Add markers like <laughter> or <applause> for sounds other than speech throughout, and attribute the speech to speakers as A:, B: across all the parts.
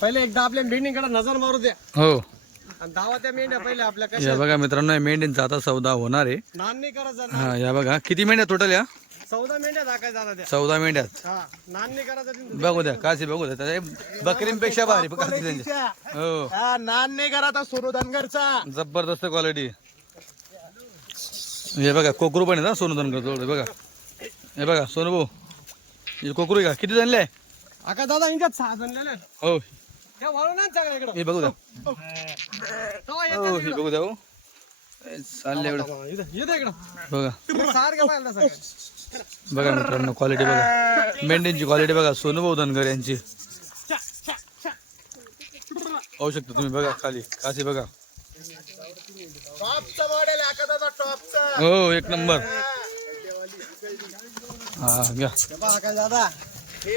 A: पहिले एकदा आपल्या मेंढीकडे नजर मारू द्या.
B: हो.
A: आणि दावा त्या मेंढ्या पहिले आपल्या
B: या बघा मित्रांनो या मेंढींचा आता सौदा होणार आहे.
A: नान नाही करायचं ना.
B: हा या बघा. किती मेंढ्या टोटल या?
A: चौदा मेंढ्या दाखायचा आता त्या.
B: चौदा मेंढ्यात.
A: हा नान नाही करायचं तिथून.
B: बघू द्या काशी बघू द्या. त्या बकरींपेक्षा भारी काशी त्यांची. हो.
A: हा, नान नाही करायचा सोनू धनगरचा
B: जबरदस्त क्वालिटी हे बघा कोकरू पण आहे ना सोनू धनगर बघा. हे बघा सोनू भाऊ हे कोकरू आहे का? किती जणले आहे?
A: आका दादा इंच्यात सहा आहेत.
B: हो. हे बघू द्या.
A: तेव्हा येते
B: हो हे बघू द्या हो. ए, चालले एवढं. बघा.
A: सारखं पाहिलं सगळं.
B: बघा मित्रांनो क्वालिटी बघा. मेंढ्यांची क्वालिटी बघा. सोनू भाऊ धनगर यांची. पाहू शकता तुम्ही बघा खाली. काशी बघा. हो एक नंबर. हा घ्या.
A: हे पहा आका दादा
B: हे.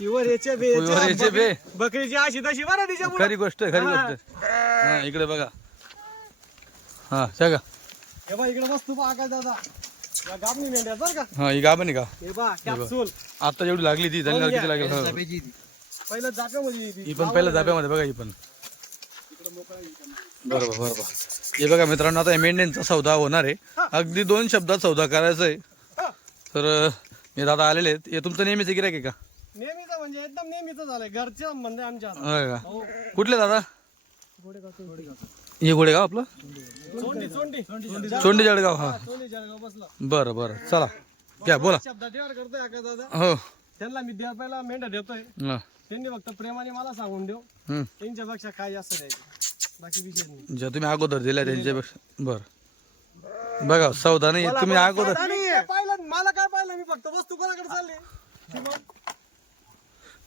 A: प्युअर बे. प्युअर बे,
B: बे.
A: बकरी- बकरीची अशी तशी बरं तिच्या.
B: खरी गोष्ट आहे, खरी गोष्ट. आहे. हा इकडे बघा. हा सांगा
A: हे बघ इकडे वस्तू दादा. या गाबणी मेंढ्या बरं का?
B: हा ही गाभण आहे का?
A: हे पहा कॅप्सूल
B: आता जेवढी लागली ती त्यांना किती लागेल हो.
A: पहिलं.
B: ही पण पहिल्या जाब्यामध्ये बघा ही पण. बरोबर बरोबर. हे बघा मित्रांनो आता मेंढ्यांचा सौदा होणार आहे. अगदी दोन शब्दात सौदा करायचा आहे. तर हे दादा आलेले आहेत. हे तुमचं नेहमीचं गिरायक आहे का?
A: नेहमीच म्हणजे एकदम नेहमीच झालंय. घरचे संबंध आहे आमच्या
B: होय का?
A: हो.
B: कुठले दादा? हे गोडेगाव आपलं?
A: चोंडी चोंडी.
B: चोंडी जळगाव हा.
A: चोंडी जळगाव बसला.
B: बरं बरं. चला. घ्या बोला.
A: शब्दात व्यवहार करतोय आका दादा?
B: हो.
A: त्यांना मी द्या पहिला मेंढ्या देतोय.
B: हा.
A: त्यांनी फक्त प्रेमाने मला सांगून देऊ.
B: हम्म.
A: त्यांच्यापेक्षा काय जास्त द्यायचं बाकी विषय नाही.
B: ज्या तुम्ही अगोदर दिल्या त्यांच्यापेक्षा बर. बघा सौदा नाही तुम्ही अगोदर
A: पाहिलं? मला काय पाहिलं? मी फक्त वस्तू कोणाकडे चालली?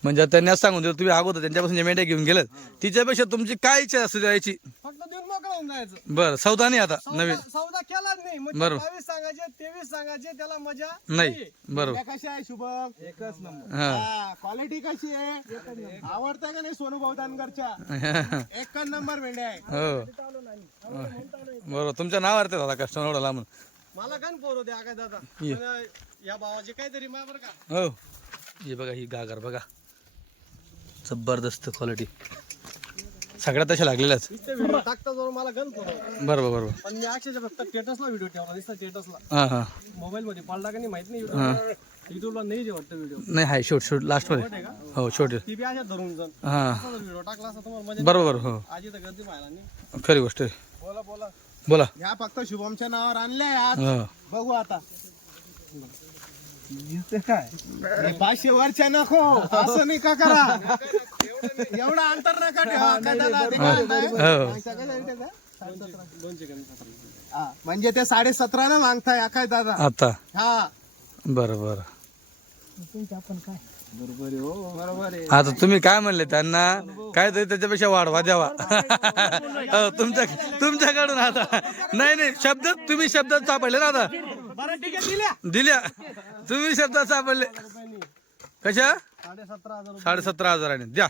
B: म्हणजे त्यांनी असं सांगून दिलं तुम्ही अगोदर त्यांच्यापासून जे मेंढ्या घेऊन गेलं तिच्यापेक्षा तुमची काय इच्छा असते द्यायची?
A: फक्त देऊन मोकळं होऊन जायचं.
B: बर सौदा नाही आता नवीन.
A: सौदा केलाच नाही म्हणजे
B: बरोबर.
A: बावीस सांगायचे तेवीस सांगायचे त्याला मजा
B: नाही बरोबर.
A: कशी आहे शुभम? एकच नंबर.
B: हा.
A: क्वालिटी कशी आहे? आवडतं का नाही सोनू भाऊ दानगरच्या <laughs> एक नंबर मेंढ्या आहे.
B: हो. बरोबर तुमच्या नावावर ते दादा कस्टमर एवढा लांब
A: मला गण पोर होते आका दादा.
B: ये.
A: पण या भावाचे काहीतरी मा बरं का?
B: हो. हे बघा ही गागर बघा. जबरदस्त क्वालिटी सगळ्या तशा लागलेल्याच
A: टाकता जवळ मला पोर
B: बरोबर बरोबर.
A: पण मी अक्षरशः फक्त स्टेटसला व्हिडिओ ठेवला दिसता स्टेटसला
B: हा हा.
A: मोबाईल मध्ये पडला का नाही माहीत नाही युट्यूबला नाही जे वाटतं व्हिडिओ
B: नाही हाय शॉर्ट शॉर्ट लास्टमध्ये
A: आहे का?
B: हो शॉर्ट
A: ती बी अशा धरून जाण.
B: हा.
A: व्हिडिओ टाकला असता तुम्हाला मजा
B: बरोबर हो.
A: आजी तर गर्दी पाहायला नाही.
B: खरी गोष्ट आहे.
A: बोला बोला.
B: बोला.
A: ह्या फक्त शुभमच्या नावावर आणले आज
B: हा.
A: बघू आता. काय पाचशे वरच्या नको. असं नाही का करा. एवढं अंतर नका ठेवा. काय?
B: हो.
C: हा, म्हणजे ते साडे सतरा न मागताय काय दादा?
B: आता.
C: हा.
B: बरं बरं.
A: बरोबर आहे
B: आता तुम्ही काय म्हणले त्यांना? काय तरी त्याच्यापेक्षा वाढवा द्यावा. <laughs> हो, तुमच्या तुमच्याकडून आता. नाही नाही शब्द तुम्ही शब्दात सापडले ना आता.
A: बरं ठीक आहे दिल्या?
B: दिल्या. तुम्ही शब्दात सापडले. कशा?
A: साडे सतरा हजार
B: साडे सतरा हजाराने. द्या.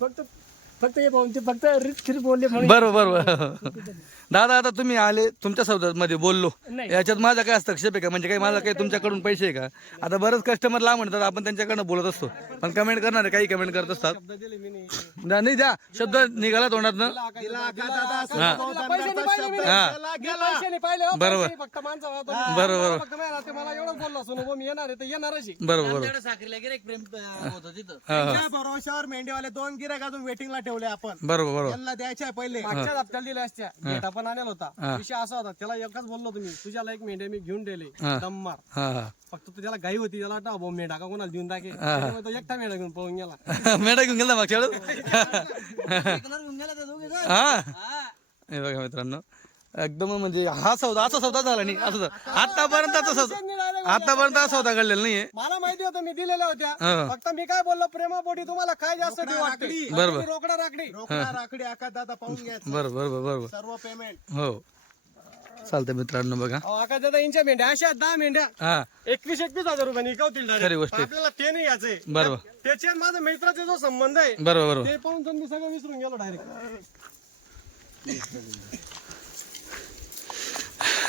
A: फक्त फक्त हे पाहून ते फक्त रिच खिर बोलले
B: बरोबर बरोबर. <laughs> दादा आता तुम्ही आले तुमच्या सौद्यामध्ये बोललो.
A: नाही.
B: याच्यात माझा काय हस्तक्षेप आहे का? म्हणजे काही माझा काही तुमच्याकडून पैसे आहे का? आता बरेच कस्टमर ला म्हणतात आपण त्यांच्याकडनं बोलत असतो. पण कमेंट करणारे काही कमेंट करत असतात.
A: शब्द दिले मी नाही.
B: द्या, नाही द्या. शब्द निघाला तोंडातनं.
A: हो,
B: बरोबर.
A: फक्त माणसं वाहतो.
B: बरोबर.
A: फक्त मला ते मला एवढं बोलला सोनू भाऊ, मी येणार आहे तर येणारच आहे.
B: बरोबर बरोबर. हा, हा.
C: त्या भरोश्यावर मेंढीवाले दोन गिराक अजून वेटिंगला ठेवले आपण.
B: बरोबर बरोबर.
C: त्यांना द्यायचे आहे पहिले
A: मागच्या हप्त्याला दिल्या असत्या. भेटा पण आणला होता. विषय असा होता त्याला एकच बोललो तुम्ही तुझ्याला एक मेंढ्या मी घेऊन दिले दम मार
B: हा हा.
A: फक्त तू त्याला घाई होती त्याला वाटतं भाऊ मेंढा का कोणाला देऊन टाके त्यामुळे तो एकटा मेंढा घेऊन पळून गेला. <laughs>
B: मेढा घेऊन गेला मागच्या वेळेस? <laughs> हा. हे बघा मित्रांनो एकदम म्हणजे हा सौदा असा सौदा झाला नाही असं. आतापर्यंत असा सौदा आतापर्यंत हा सौदा घडलेला नाहीये.
A: मला माहिती होतं मी दिलेल्या होत्या.
B: हा.
A: फक्त मी काय बोललो प्रेमापोटी तुम्हाला काय जास्त देऊ वाटते
B: बरोबर.
A: रोकडा राखडी.
C: रोकडा राखडी आका दादा पाहून घ्यायचं.
B: बरोबर बरोबर बरोबर.
C: सर्व पेमेंट
B: हो. चालतंय मित्रांनो बघा.
A: आकाश दादा इंच्या मेंढ्या अशा दहा मेंढ्या.
B: हा.
A: एकवीस एकवीस हजार रुपये निकवतील direct.
B: खरी गोष्ट आहे.
A: आपल्याला ते नाही यायचंय.
B: बरोबर.
A: त्याच्या आणि माझा मित्राचा जो संबंध आहे
B: बरोबर बरोबर.
A: ते पाहून तर मी सगळं विसरून गेलो डायरेक्ट <laughs>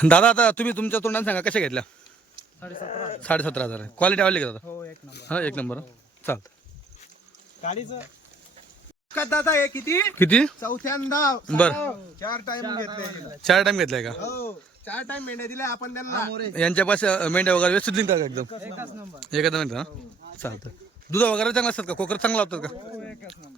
B: दादा आता तुम्ही तुमच्या तोंडाने सांगा कशा घेतल्या?
A: साडेसतरा
B: साडे सतरा हजार. क्वालिटी आवडली का दादा?
A: हो एक नंबर.
B: हा एक नंबर. चालतं.
A: गाडीचं. का दादा हे किती?
B: किती?
C: चौथ्यांदा.
B: बर.
C: चार टाइम घेतले.
B: चार टाइम घेतलाय का?
C: हो. चार टाइम मेंढ्या दिल्या आपण त्यांना.
B: यांच्या पास मेंढ्या वगैरे व्यवस्थित निघतात का एकदम? एखादा मिनिट हा? चालतं. दूध वगैरे चांगलं असतात का? कोकर चांगला होतात का?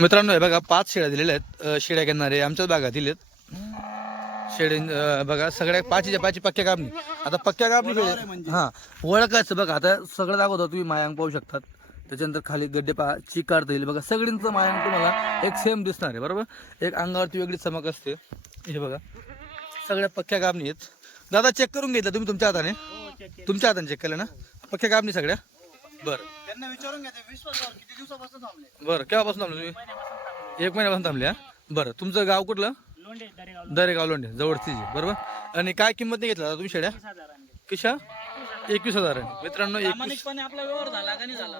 B: मित्रांनो हे बघा पाच शेळ्या दिलेल्या आहेत. अं, शेळ्या घेणारे आमच्याच भागातील आहेत. अं, बघा सगळ्या पाचीच्या पाची पक्क्या कापणी. आता पक्क्या कापणी हा ओळखायचं बघा आता सगळं दाखवतो तुम्ही मायांक पाहू शकतात. त्याच्यानंतर खाली गड्डे पा चीक काढता येईल. बघा सगळ्यांचं मायांक तुम्हाला एक सेम दिसणार आहे बरोबर? एक अंगावरती वेगळी चमक असते. हे बघा सगळ्या पक्क्या कापणी आहेत. दादा चेक करून घेतलं तुम्ही तुमच्या हाताने? तुमच्या हाताने चेक केलं ना? पक्क्या कापणी सगळ्या? बरं.
A: त्यांना विचारून
B: बरं केव्हापासून थांबले तुम्ही? एक महिन्यापासून थांबले हा? बरं तुमचं गाव कुठलं? दरेगाव लोंढे जवळची बरोबर? आणि काय किंमत नाही घेतला तुम्ही शेड्या? कशा? एकवीस हजार. आहे. मित्रांनो एकवीस
D: आपला व्यवहार झाला का नाही झाला?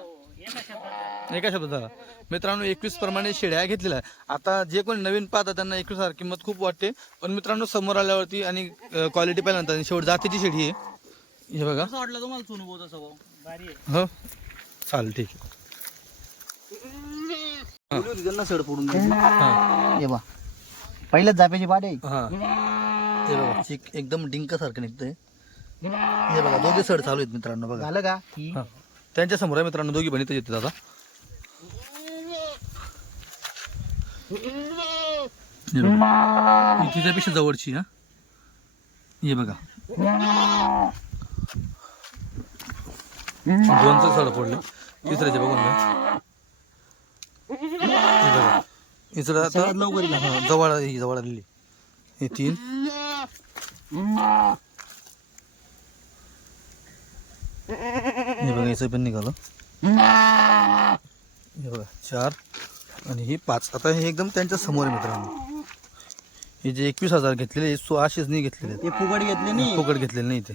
B: एका शब्दात झाला. मित्रांनो एकवीस प्रमाणे शेड्या घेतलेल्या आहे आता जे कोणी नवीन पाहतात त्यांना एकवीस हजार किंमत खूप वाटते. पण मित्रांनो समोर आल्यावरती आणि क्वालिटी पाहिल्यानंतर आणि शेवट जातीची शेडी आहे. हे बघा.
D: कसं वाटलं तुम्हाला सोनू भाऊ तसं भाऊ भारी
B: हो. चालेल ठीक आहे.
D: त्यांना सड पडून हे. बा पहिल्याच जाप्याची पाड. आहे
B: हा. हे बघा चिक एकदम डिंक सारखं निघतंय. हे बघा दोघे सड चालू आहेत मित्रांनो बघा.
D: झालं का?
B: हा. त्यांच्यासमोर आहे मित्रांनो दोघी बहिणी हे बघा. ही तिच्यापेक्षा जवळची हा. हे बघा. दोनच सड पडले. तिसऱ्याचे बघून घ्या. हे बघा. इकडं आता?
D: लवकर
B: हा, जवळ ही जवळ आलेली. हे तीन. हे बघा याचं पण निघालं. हे बघा चार आणि ही पाच. आता हे एकदम त्यांच्यासमोर आहे मित्रांनो. हे जे एकवीस हजार घेतलेले हे सो असेच नाही घेतलेले.
D: ते फुगड घेतले. नाही.
B: फुकट घेतलेले नाही ते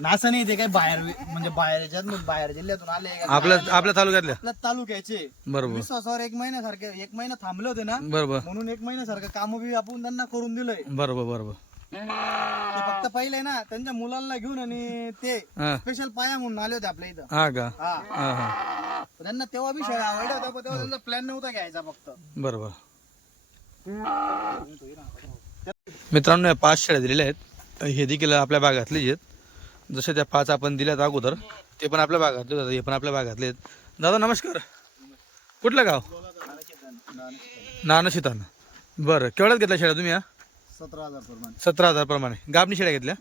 D: असं नाही ते काय बाहेर म्हणजे बाहेर याच्यात बाहेर जिल्ह्यातून आले
B: आपल्या आपल्या तालुक्यातल्या?
D: आपल्या तालुक्याचे.
B: बरोबर.
D: विश्वासावर एक महिन्यासारखे एक महिना थांबले होते ना
B: बरोबर.
D: म्हणून एक महिन्यासारखं काम बी आपण त्यांना करून दिलंय.
B: बरोबर बरोबर.
D: ते फक्त पहिले ना त्यांच्या मुलांना घेऊन आणि ते
B: हा.
D: स्पेशल पाया म्हणून आले होते आपल्या इथं.
B: हा का?
D: हा.
B: हा हा.
D: त्यांना तेव्हा बी शेळ्या आवडल्या होत्या पण तेव्हा त्यांचा प्लॅन नव्हता घ्यायचा फक्त.
B: बरोबर. मित्रांनो या पाच शेळ्या दिलेल्या आहेत. हे देखील आपल्या भागातलेच आहेत. जसे त्या पाच आपण दिल्यात अगोदर ते पण आपल्या भागातले होतात हे पण आपल्या भागातले आहेत दादा नमस्कार. कुठलं गाव? नाना शितान बरं केवढ्यात घेतल्या शेळ्या तुम्ही हा?
D: सतरा हजार प्रमाणे.
B: सतरा हजार प्रमाणे. गाबणी शेळ्या घेतल्या?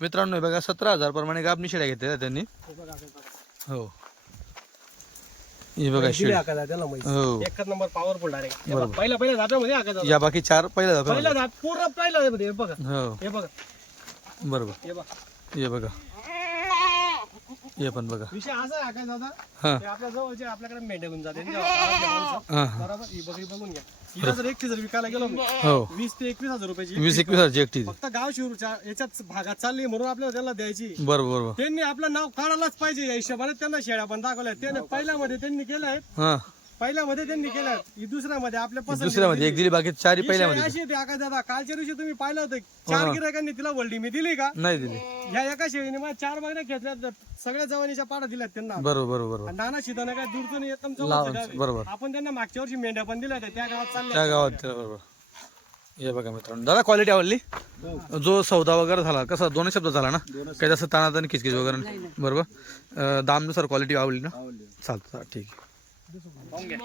B: मित्रांनो हे बघा सतरा हजार प्रमाणे गाबणी शेळ्या घेतल्या त्यांनी. हो हे बघा. शेळ्या
A: त्याला माहिती.
B: हो.
A: एकच नंबर पॉवरफुल डायरेक्ट
B: बरोबर.
A: पहिला पहिला
B: या बाकी चार पहिल्या
A: पहिला पूर्ण हे बघा.
B: हो.
A: हे बघा.
B: बरोबर.
A: हे बघा.
B: हे बघा. हे पण बघा.
A: विषय असा आहे आकाश दादा?
B: हा.
A: ते आपल्या जवळचे आपल्याकडे मेंढ्या घेऊन जाते. जेव्हा गावातले माणसं,
B: हा हा.
A: बरोबर? ही बकरी बघून घ्या. हिला जर एकटी जर विकायला गेलो मी,
B: हो.
A: वीस ते एकवीस हजार रुपयाची
B: वीस एकवीस हजार एकटी
A: फक्त गाव भागात चालली म्हणून आपल्याला त्याला द्यायची.
B: बरोबर बरोबर.
A: त्यांनी आपलं नाव काढायलाच पाहिजे या हिशोबाने. त्यांना शेळ्या पण दाखवल्या त्याने पहिल्यामध्ये त्यांनी केलंय
B: हा.
A: पहिल्यामध्ये त्यांनी केलं. ही दुसऱ्यामध्ये आपल्या पसंतीने
B: दुसऱ्यामध्ये. एक दिली. बाकी चारही
A: ही
B: पहिल्यामध्ये.
A: अशी होती आकाश दादा कालच्या दिवशी तुम्ही पाहिलं होतं चार गिरायकांनी तिला वळली मी दिली का?
B: नाही दिली.
A: ह्या एका शेळीने मला चार महिने घेतल्या सगळ्या जवानीच्या पाडा दिल्यात त्यांना.
B: बरोबर बरोबर.
A: आणि नाना शिदाना काय दूरचं नाही एकदम.
B: बरोबर.
A: आपण त्यांना मागच्या वर्षी मेंढ्या पण दिल्या होत्या त्या गावात चालल्या
B: त्या गावात बरोबर. हे बघा मित्रांनो दादा क्वालिटी आवडली? जो सौदा वगैरे झाला कसा दोन शब्द झाला ना? काही जास्त तानात आणि खिचखिच वगैरे. बरोबर? दामनुसार क्वालिटी आवडली ना? चालतं चालतं, ठीक आहे. नमस्कार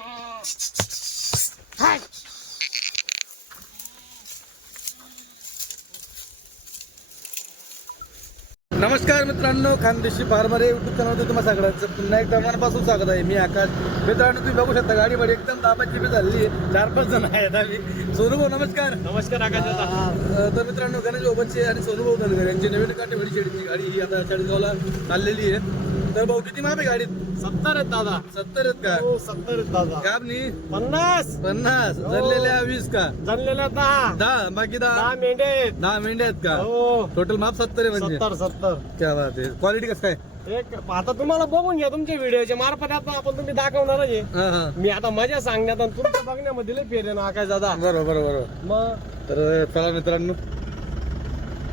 B: मित्रांनो खानदेशी फार्मर युट्यूब चॅनलमध्ये तुम्हाला सगळ्यांचं पुन्हा एकदा मनापासून स्वागत आहे. मी आकाश. मित्रांनो तुम्ही बघू शकता गाडीमध्ये एकदम दाबाची बी आहे. चार पाच जण आहेत आम्ही. सोनू भाऊ नमस्कार.
A: नमस्कार आकाश दादा.
B: तर मित्रांनो गणेश बाबाचे आणि सोनू भाऊ धनगर यांची नवीन काठेवाडी शेडची गाडी ही आता चाळीसगावला चाललेली आहे. तर भाऊ किती माप आहे गाडीत?
A: सत्तर आहेत दादा.
B: सत्तर आहेत का?
A: हो सत्तर आहेत दादा.
B: गाबनी
A: पन्नास.
B: पन्नास. धरलेल्या वीस का?
A: जणलेल्या दहा.
B: दहा. बाकी दहा?
A: दहा मेंढ्या आहेत.
B: दहा मेंढ्या आहेत का?
A: हो.
B: टोटल माप सत्तर आहे म्हणजे.
A: सत्तर सत्तर.
B: क्या बात आहे. क्वालिटी कसं काय?
A: एक आता तुम्हाला बघून घ्या तुमच्या व्हिडिओच्या मार्फत आता आपण तुम्ही दाखवणारच आहे.
B: हा हा.
A: मी आता मजा सांगण्यात आणि तुमच्या बघण्यामध्ये लय फेर ना आकाश दादा?
B: बरोबर बरोबर बरोबर.
A: मग?
B: तर चला मित्रांनो.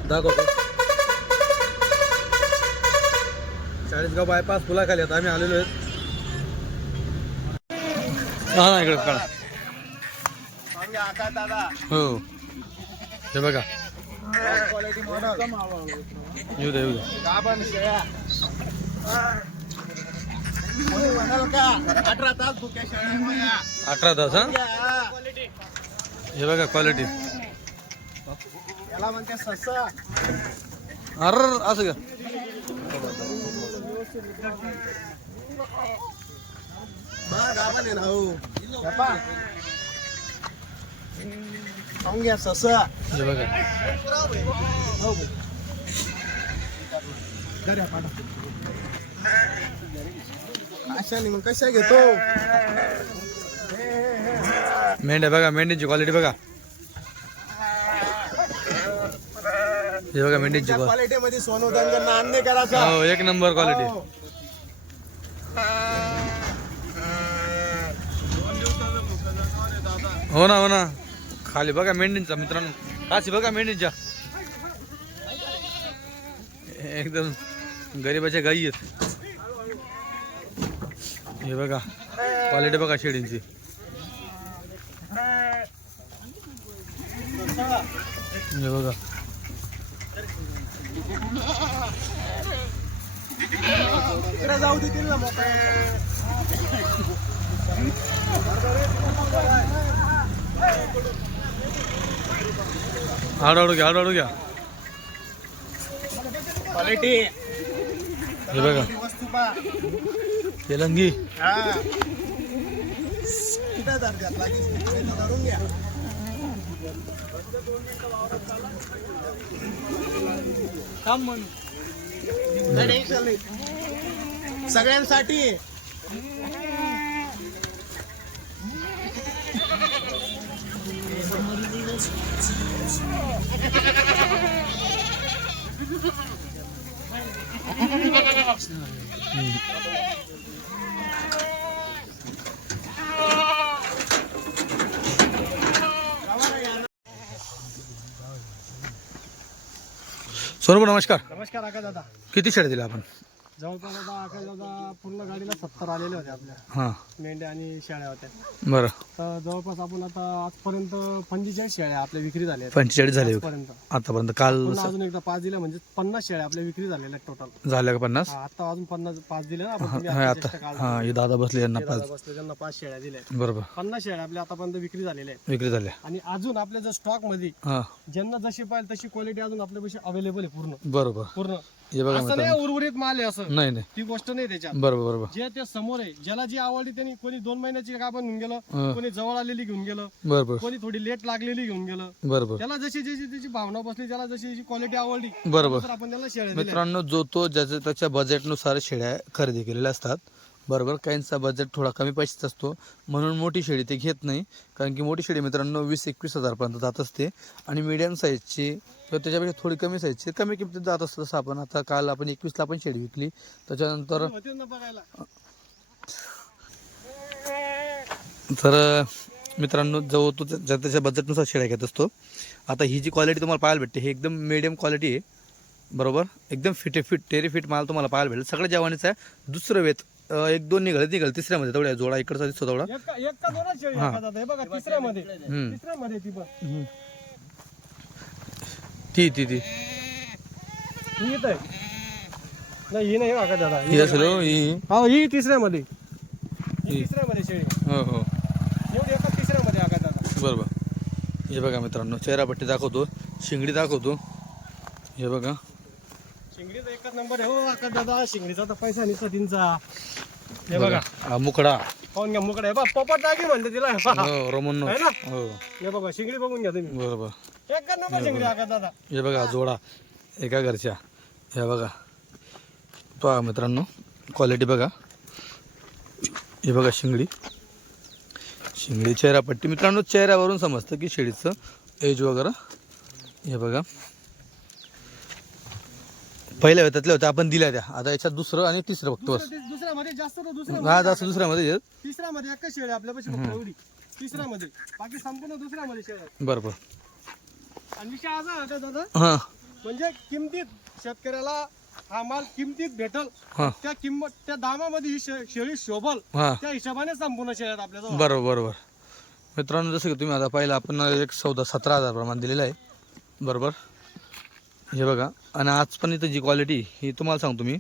B: दाखवतो. चाळीसगाव बायपास पुलाखाली आता आम्ही आलेलो आहेत. हा ना इकडे काढा. हो. हे बघा.
A: क्वालिटी मॉडल
B: येऊ दे येऊ दे.
A: गाभण शेळ्या कोणी म्हणाल का अठरा तास.
B: अठरा तास हा. हे बघा क्वालिटी
A: याला म्हणते ससा.
B: अर असं का
A: हो. हे. पाहून घ्या ससा.
B: हे बघा.
A: हो अशाने मग कशा घेतो?
B: मेंढ्या बघा मेंढ्यांची क्वालिटी बघा. हे बघा मेंढ्यांची क्वालिटी
A: क्वालिटी मध्ये सोनं दंगन नांदे करायचा.
B: हो एक नंबर क्वालिटी
A: हो.
B: हो ना हो ना. खाली बघा मेंढींचा मित्रांनो. काशी बघा मेंढींच्या. एकदम गरीबाच्या गाई आहेत. हे बघा. क्वालिटी बघा शेळींची. हे बघा.
A: इकडे जाऊ देतील ना मोकळ्या
B: हळूहळू घ्या हळूहळू घ्या
A: क्वालिटी
B: हे बघा
A: वस्तू पा
B: तेलंगी
A: हा किती दर द्यात लागेल धरून घ्या नाही टेन्शन नाही. सगळ्यांसाठी.
B: सोनू नमस्कार.
A: नमस्कार आका दादा.
B: किती शेळ्या दिल्या आपण?
A: जवळपास आता दादा पूर्ण गाडीला सत्तर आलेले होते आपल्या.
B: हां.
A: मेंढ्या आणि शेळ्या होत्या.
B: बरं.
A: तर जवळपास आपण आता आजपर्यंत पंचेचाळीस शेळ्या आपल्या विक्री झाल्या आहेत.
B: पंचेचाळीस झाले
A: आजपर्यंत.
B: आतापर्यंत काल
A: पुन्हा अजून एकदा पाच दिल्या म्हणजे पन्नास शेळ्या आपल्या विक्री झालेल्या टोटल
B: झाल्या का पन्नास?
A: आता अजून पन्नास पाच दिल्या ना आपण तुम्ही
B: हा
A: आता.
B: हा हे दादा बसले यांना पाच.
A: बसले त्यांना पाच शेळ्या दिल्या आहेत.
B: बरोबर.
A: पन्नास शेळ्या आपल्या आतापर्यंत विक्री झालेल्या आहेत.
B: विक्री झाल्या.
A: आणि अजून आपल्या जर स्टॉकमध्ये
B: हा.
A: ज्यांना जशी पाहिजे तशी क्वालिटी अजून आपल्यापाशी अवेलेबल आहे पूर्ण.
B: बरोबर.
A: पूर्ण.
B: हे बघा
A: असं
B: मित्रांनो.
A: नाही उर्वरित माल आहे असं.
B: नाही नाही.
A: ती गोष्ट नाही त्याच्यात.
B: बरोबर बरोबर.
A: जे ते समोर आहे ज्याला जी आवडली त्यांनी कोणी दोन महिन्याची गाभण घेऊन गेलं
B: हा.
A: कोणी जवळ आलेली घेऊन गेलं
B: बरोबर.
A: कोणी थोडी लेट लागलेली घेऊन गेलं.
B: बरोबर.
A: त्याला जशी जशी त्याची भावना बसली त्याला जशी जशी क्वालिटी आवडली
B: बरोबर.
A: तर आपण त्याला शेळ्या दिल्या.
B: मित्रांनो जो तो ज्याच्या त्याच्या बजेटनुसार शेळ्या खरेदी केलेल्या असतात बरोबर काहींचा बजेट थोडा कमी पैशाचा असतो. म्हणून मोठी शेळी ते घेत नाही. कारण की मोठी शेळी मित्रांनो वीस एकवीस हजारपर्यंत जात असते. आणि मीडियम साईजची किंवा त्याच्यापेक्षा थोडी कमी साईजची कमी किमतीत जात असतं तसं आपण आता काल आपण एकवीसला पण शेळी विकली. त्याच्यानंतर
A: बघायला.
B: तर मित्रांनो जो तो ज्या त्याच्या बजेटनुसार शेळ्या घेत असतो. आता ही जी क्वालिटी तुम्हाला पाहायला भेटते ही एकदम मिडियम क्वालिटी आहे. बरोबर? एकदम फिट फिट टेरी फिट माल तुम्हाला पाहायला भेटेल. सगळ्या जवानीचं आहे दुसरं वेत अं, एक दोन निघाले निघाले. तिसऱ्यामध्ये तेवढ्या जोडा इकडचा दिसतो तेवढा.
A: एक एक दोनच शेळी? हे. बघा तिसऱ्यामध्ये.
B: हम्म.
A: तिसऱ्यामध्ये ती.
B: ती ती ती.
A: ही इथं आहे. नाही ही नाही का दादा.
B: ही असेल हो, ही.
A: हो ही तिसऱ्यामध्ये. ही तिसऱ्यामध्ये शेळी.
B: हो हो.
A: एवढी एका तिसऱ्यामध्ये आका दादा.
B: बरोबर. हे बघा मित्रांनो चेहरापट्टी दाखवतो. शिंगडी दाखवतो. हे बघा.
A: शिंगडीचा एकच नंबर आहे. हो आका दादा शिंगडीचा तर पैसा तिंचा हे बघा.
B: हा, मुकडा.
A: पाहून घ्या मुकडे बा पोपट टाकी म्हणते तिला. हे बघा.
B: हो रमण
A: आहे ना?
B: हो.
A: हे बघा शिंगडी बघून घ्या तुम्ही.
B: बरोबर.
A: एकच नंबर शिंगडी आका दादा.
B: हे बघा जोडा. एका घरच्या. हे बघा. पहा मित्रांनो. क्वालिटी बघा. हे बघा शिंगडी. शिंगडी चेहरापट्टी. मित्रांनो चेहऱ्यावरून समजतं की शेळीचं एज वगैरे. हे बघा. पहिल्या वेतातल्या होत्या. आपण दिल्या त्या. आता याच्यात दुसरं आणि तिसरं बघतो बस.
A: दुसरं- दुसऱ्यामध्ये जास्त तर दुसऱ्या
B: जास्त दुसऱ्यामध्ये आहेत.
A: तिसऱ्यामध्ये एकच शेळी आपल्यापाशी फक्त एवढी. तिसऱ्यामध्ये. बाकी संपूर्ण दुसऱ्यामध्ये शेळी आहे.
B: बरोबर
A: आणि विषय असा आहे दादा?
B: हां.
A: म्हणजे किमतीत शेतकऱ्याला हा माल किमतीत भेटल
B: हा.
A: त्या किंमत त्या दामामध्ये ही शे- शेळी शोभल
B: हा.
A: त्या हिशोबाने संपूर्ण शेळ्यात आपल्याजवळ
B: बरोबर बरोबर मित्रांनो जसं की तुम्ही आता पाहिलं आपण एक चौदा सतरा हजार प्रमाण दिलेलं आहे. बरोबर हे बघा. आणि आज पण इथं जी क्वालिटी ही तुम्हाला सांगतो मी.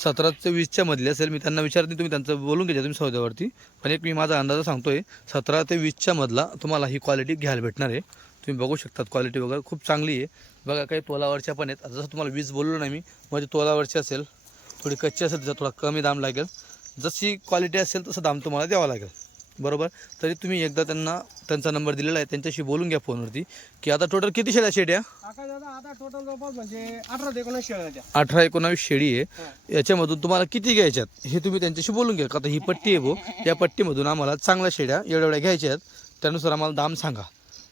B: सतरा ते वीसच्या मधली असेल मी त्यांना विचारते तुम्ही त्यांचं बोलून घ्या तुम्ही सौद्यावरती. पण एक मी माझा अंदाज सांगतोय सतरा ते वीसच्या मधला तुम्हाला ही क्वालिटी घ्यायला भेटणार आहे. तुम्ही बघू शकतात क्वालिटी वगैरे खूप चांगली आहे. बघा काही तोलावरच्या पण आहेत. जसं तुम्हाला वीस बोललो नाही मी म्हणजे तोलावरची असेल थोडी कच्ची असेल तिचा थोडा कमी दाम लागेल. जशी क्वालिटी असेल तसं दाम तुम्हाला द्यावा लागेल. बरोबर? तरी तुम्ही एकदा त्यांना त्यांचा नंबर दिलेला आहे त्यांच्याशी बोलून घ्या फोनवरती. की आता टोटल किती शेळ्या शेड्या?
A: काका दादा आता टोटल जवळपास म्हणजे अठरा ते एकोणीस शेळ्या त्या
B: अठरा एकोणावीस शेळी आहे. याच्यामधून तुम्हाला किती घ्यायच्यात? हे तुम्ही त्यांच्याशी बोलून घ्या. का आता ही पट्टी आहे भो. या पट्टीमधून आम्हाला चांगल्या शेड्या एवढ्या एवढ्या घ्यायच्या आहेत त्यानुसार आम्हाला दाम सांगा.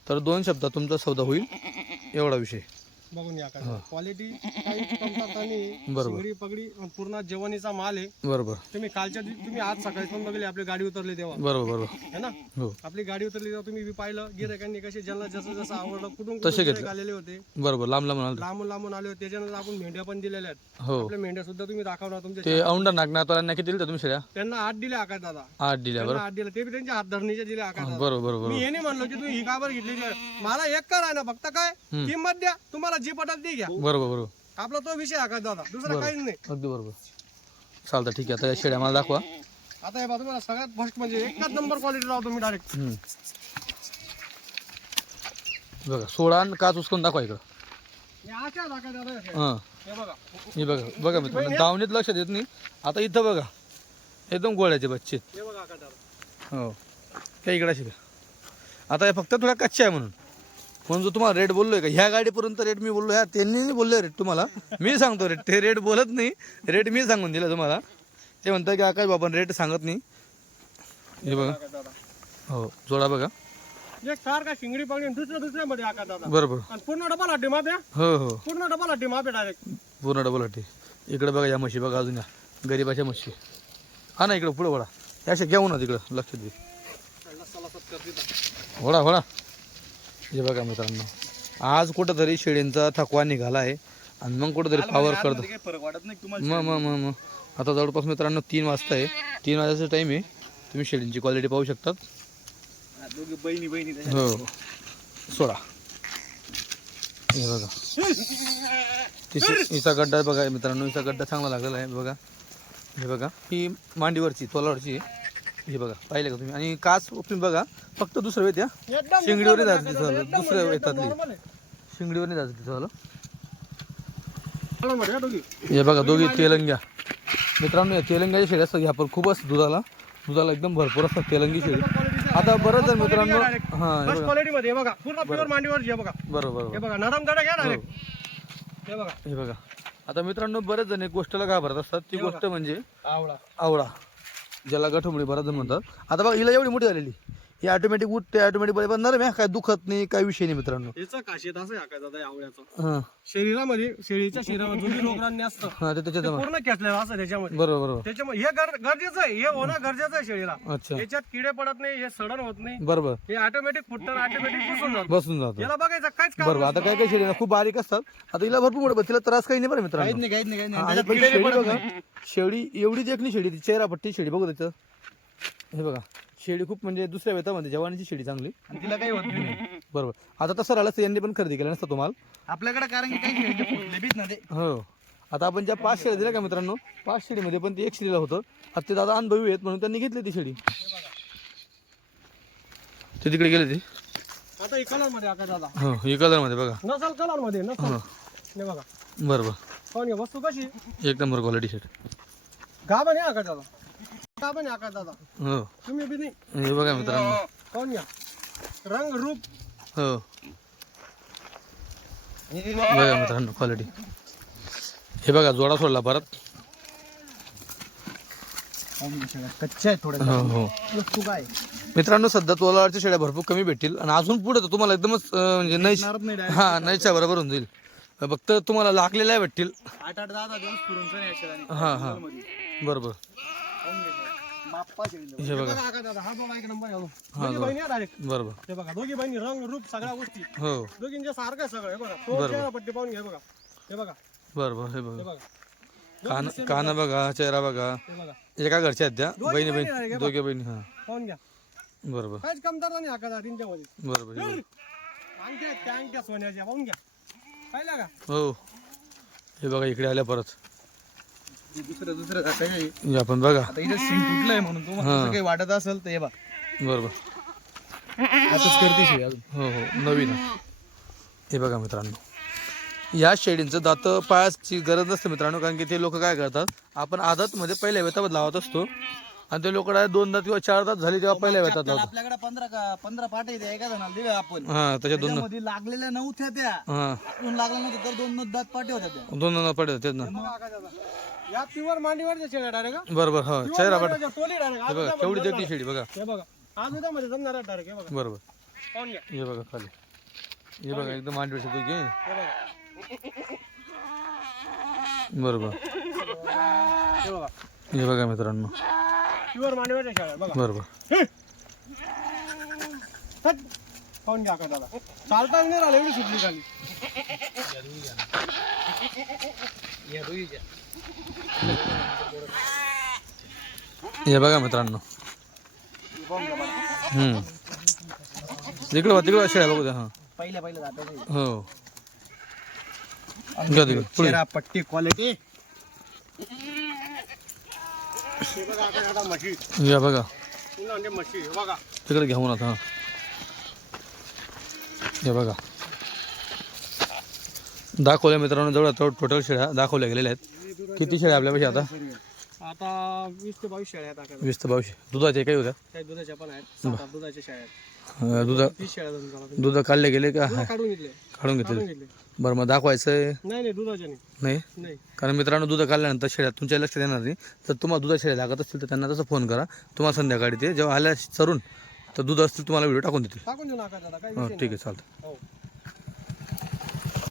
B: तर दोन शब्दात तुमचा सौदा होईल. एवढा विषय.
A: बघून या का. क्वालिटी काही कमतरता नाही
B: बरोबर.
A: शिंगडी पगडी पूर्ण जेवणीचा माल आहे.
B: बरोबर.
A: तुम्ही कालच्या दिवशी तुम्ही आज सकाळी पण बघले आपली गाडी उतरली तेव्हा.
B: बरोबर बरोबर.
A: है ना?
B: हो.
A: आपली गाडी उतरली तेव्हा तुम्ही बी पाहिलं गिरायकांनी कसे ज्यांना जसं जसं आवडलं कुठून आलेले होते.
B: बरोबर लांब लांब आलं.
A: लांबून लांबून आले होते त्याच्यानंतर आपण मेंढ्या पण दिलेल्या आहेत.
B: हो.
A: आपल्या मेंढ्या सुद्धा तुम्ही दाखवणार तुमच्या
B: ते औंढा नागनाथवाल्यांना किती दिल्या तुम्ही शेळ्या?
A: त्यांना आठ दिले आकाश दादा.
B: आठ दिल्या
A: त्यांना
B: बरोबर.
A: आठ दिले. ते बी त्यांच्या हात धरणीचे दिले आकाश दादा.
B: बरोबर बरोबर.
A: मी हे नाही म्हणलो की तुम्ही ही काबर घेतली. मला एक करा ना फक्त काय? किंमत द्या. तुम्हाला जी पटल ती घ्या.
B: बरोबर बरोबर.
A: आपला तो विषय आकाश दादा? दुसरा काहीच नाही.
B: अगदी बरोबर. चालतं ठीक आहे. आता या शेळ्या मला दाखवा.
A: आता हे बघा तुम्हाला सगळ्यात फर्स्ट म्हणजे एकाच नंबर क्वालिटी लावतो मी डायरेक्ट
B: हम्म. बघा सोळा आणि काच उचकून दाखवा इकडं.
A: हे अशा आहेत आकाश दादा हे.
B: हां.
A: हे बघा.
B: हे बघा बघा मित्रांनो दावणीत लक्ष देत नाही. आता इथं बघा. एकदम गोळ्याचे बच्चे. आहेत.
A: हे बघा आकाश दादा?
B: हो. त्या इकडे शिका आता हे फक्त थोड्या कच्च्या आहे म्हणून. म्हणून जो तुम्हाला रेट बोललोय का ह्या गाडीपर्यंत रेट मी बोललो ह्या त्यांनी नाही बोलले रेट तुम्हाला. मी सांगतो रेट ते रेट बोलत नाही रेट मी सांगून दिलं तुम्हाला. ते म्हणतात की आकाश बाबा रेट सांगत नाही. हे बघा. हो जोडा बघा.
A: एक शिंगडी पगडी दुसऱ्या दादा.
B: बरोबर.
A: आणि पूर्ण डबल हड्डी माप
B: हो? हो
A: पूर्ण डबल हड्डी माप डायरेक्ट
B: पूर्ण डबल हट्टी. इकडे बघा या म्हशी बघा अजून या गरीबाच्या म्हशी. हा ना इकडं पुढं वडा या अशा घेऊ ना तिकडं लक्ष दे वडा वडा हे बघा मित्रांनो. आज कुठंतरी शेळींचा थकवा निघाला आहे. आणि मग कुठंतरी पावर करतो.
D: फरक वाटत नाही तुम्हाला
B: मग मग मग मग. आता जवळपास मित्रांनो तीन वाजता आहे. तीन वाजायचा टाईम आहे. तुम्ही शेळींची क्वालिटी पाहू शकतात.
D: दोघी बहिणी बहिणी त्याच्या.
B: हो. सोडा. हे बघा. हिचा गड्डा आहे बघा मित्रांनो. हिचा गड्डा चांगला लागलेला आहे. बघा. हे बघा. ही मांडीवरची तोलावरची आहे. हे बघा पाहिले का तुम्ही? आणि काच तुम्ही बघा फक्त दुसरं येत या.
A: एकदम
B: शिंगडीवर जायचं तिथं दुसरं येतात. शिंगडीवर नाही जायचं तिथं झालं. हे बघा दोघी तेलंग्या. मित्रांनो या तेलंग्याच्या शेळ्या असतात. ह्या पण खूप असतात दुधाला दुधाला एकदम भरपूर असतात तेलंगी शेळी आता बरं जर मित्रांनो हां बघा.
A: क्वालिटी मध्ये बघा. पूर्ण प्युअर मांडीवर बघा.
B: बरोबर
A: हे बघा नरम घ्या हे बघा.
B: हे बघा. आता मित्रांनो बरेच जण एक गोष्टीला घाबरत असतात. ती गोष्ट म्हणजे
A: आवळा.
B: आवळा. ज्याला गठमुडी बराच जण म्हणतात. आता बघा हिला एवढी मोठी झालेली. ही ऑटोमॅटिक उठते ऑटोमॅटिक बरे बनणार आहे काय दुखत नाही काय विषय नाही मित्रांनो.
A: याचं असं दादा आवळ्याचं.
B: हां.
A: शरीरामध्ये शेळीच्या शरीरावर जो असतं
B: हां ते त्याच्यात
A: पूर्ण खेचलेलं असतं त्याच्यामध्ये.
B: बरोबर बरोबर.
A: त्याच्यामुळे हे गर- गरजेचं आहे हे होणं गरजेचं आहे शेळीला
B: अच्छा.
A: याच्यात किडे पडत नाही हे सडन होत नाही.
B: बरोबर.
A: हे ऑटोमॅटिक फुटतं ऑटोमॅटिक पुसून जातं.
B: बसून जातो.
A: याला बघायचं काहीच काम
B: बरोबर. आता काय काय शेळी ना खूप बारीक असतात. आता हिला भरपूर मोठे तिला त्रास काही नाही बरं
D: काहीच
B: मित्रांनो
D: नाही काहीच नाही काहीच नाही.
B: आणि पण शेळी बघा. एक नाही. शेळी ती चेहरा पट्टी शेळी बघू त्याचं हे बघा शेळी खूप म्हणजे दुसऱ्या वेतामध्ये जवानीची शेळी चांगली.
D: आणि तिला काही होत नाही.
B: बरोबर. आता तसं राहिलं यांनी पण खरेदी केलं नसतं तुम्हाला.
D: आपल्याकडे कारण की काही शेळीचे फुटले बीच ना ते
B: हो. आता आपण ज्या पाच शेळ्या दिल्या का मित्रांनो पाच शेळीमध्ये पण ते एक शेळीला होतं. आता ते दादा अनुभवी आहेत म्हणून त्यांनी घेतली ती शेळी. ते तिकडे गेले ते.
A: आता हे कलरमध्ये आकाश दादा.
B: हो ही कलरमध्ये बघा.
A: नसल कलरमध्ये नसल. हे. बघा.
B: बरं बरं
A: पाहून घ्या वस्तू कशी?
B: एक नंबर क्वालिटी शेट
A: आहे आकाश दादा. आकाश दादा.
B: हो.
A: तुम्ही बी नाही.
B: हे बघा मित्रांनो.
A: घ्या रंग रूप.
B: हो. बघा मित्रांनो क्वालिटी हे बघा जोडा सोडला परत. हो हो.
D: काय?
B: मित्रांनो सध्या तोलावरच्या शेळ्या भरपूर कमी भेटतील आणि अजून पुढे तर तुम्हाला एकदमच अं, म्हणजे
D: नाही
B: हा नैच्या बरोबर होऊन जाईल. फक्त तुम्हाला लागलेल्या भेटतील.
D: आठ आठ दहा दहा दिवस फिरून सण यायचे
B: हा हा. बरोबर. हे बघा.
A: बघा आकाश दादा हा बघा एक नंबर आहे. दोघी बहिणी आहे डायरेक्ट
B: बरोबर.
A: हे बघा दोघी बहिणी रंग रूप सगळ्या गोष्टी.
B: हो.
A: दोघींच्या सारखं आहे सगळं हे बघा. तो चेहरा पट्टी पाहून घ्या हे बघा. हे बघा.
B: बरोबर हे
A: हे
B: बघा.
A: बघा
B: कान कान बघा चेहरा बघा.
A: हे बघा.
B: एका घरच्या आहेत त्या.
A: दोघी
B: बहिणी
A: बहिणी आहे
B: बहिणी
A: का?
B: दोघे बहिणी हा.
A: पाहून घ्या.
B: बरोबर.
A: काहीच कमतरता नाही त्यांच्यामध्ये
B: बरोबर हे बघा.
A: अंगठ्या त्या अंगठ्या सोन्याच्या पाहून घ्या. पाहिला का?
B: हो. हे बघा इकडे आल्या परत.
D: दुसरं दुसरं आता
B: आपण बघा.
D: आता इथे सिंग तुटलंय म्हणून तुम्हाला
B: हा.
D: असं काही वाटत असेल तर हे बा
B: बरोबर.
D: आताच करते शिवाय अजून.
B: हो हो नवीन. आहे. हे बघा मित्रांनो. या शेळींचं दात पायाची गरज नसते मित्रांनो कारण की ते लोक काय करतात आपण आदतमध्ये पहिल्या वेतावर लावत असतो. आणि ते लोक दोन दात किंवा चार दात झाली तेव्हा पहिल्या वेतात लावतो
D: आपल्याकडे पंधरा का पंधरा पाठ येते एका जणाला दिले आपण.
B: हा त्याच्या दोन
D: लागलेल्या नव्हत्या त्या.
B: हा.
D: आपण लागल्या नव्हत्या तर दोन दात पाठी होत्या त्या.
B: दोन दोन तेच ना.
A: बघा या प्युअर मांडीवरच्या शेळ्या डायरेक्ट
B: बरोबर हा. चेहरा बघा
A: टोली डायरेक्ट
B: हे बघा केवढी देखली शेळी बघा.
A: हे बघा आज उद्या मध्ये जमणार डायरेक्ट हे बघा.
B: बरोबर.
A: पाहून घ्या.
B: हे बघा खाली. हे बघा एकदम मांडवी शकतो की?
A: हे बघा.
B: बरोबर.
A: हे बघा.
B: हे बघा मित्रांनो.
A: प्युअर मांडीवरच्या शेळ्या बघा.
B: बरोबर.
A: हट. पाहून घ्या आका दादा चालताच नाही राहिलं एवढी सुटली खाली.
B: हे बघा मित्रांनो. हम्म. तिकडे तिकडे शेळ्या बघू द्या हा.
D: पहिल्या पहिल्या
B: हो. घ्या तिकडे पुढे.
D: पट्टी क्वालिटी
B: या बघा. तिकडे घेऊन आता हा. हे बघा. दाखवल्या मित्रांनो जवळ टोटल शेळ्या दाखवल्या गेलेल्या आहेत. किती शेळ्या आपल्यापाशी आता?
A: आता वीस ते बावीस शेळ्या आहेत
B: वीस ते बावीस. दुधाचे काही होत्या?
A: काही दुधाच्या पण आहेत. दुधाच्या शेळ्या
B: दुधा काढले गेले का?
A: काढून घेतले.
B: काढून घेतले. बरं मग दाखवायचं
A: नाही नाही दुधाच्या
B: कारण मित्रांनो दूध काढल्यानंतर शेळ्या तुमच्या लक्षात येणार नाही. तर तुम्हाला दुधा शेळ्या लागत असतील तर त्यांना तसं फोन करा. तुम्हाला संध्याकाळी ते जेव्हा आल्या चरून तर दूध असतील तुम्हाला व्हिडिओ टाकून देतील. हां ठीक आहे चालतं.
A: हो.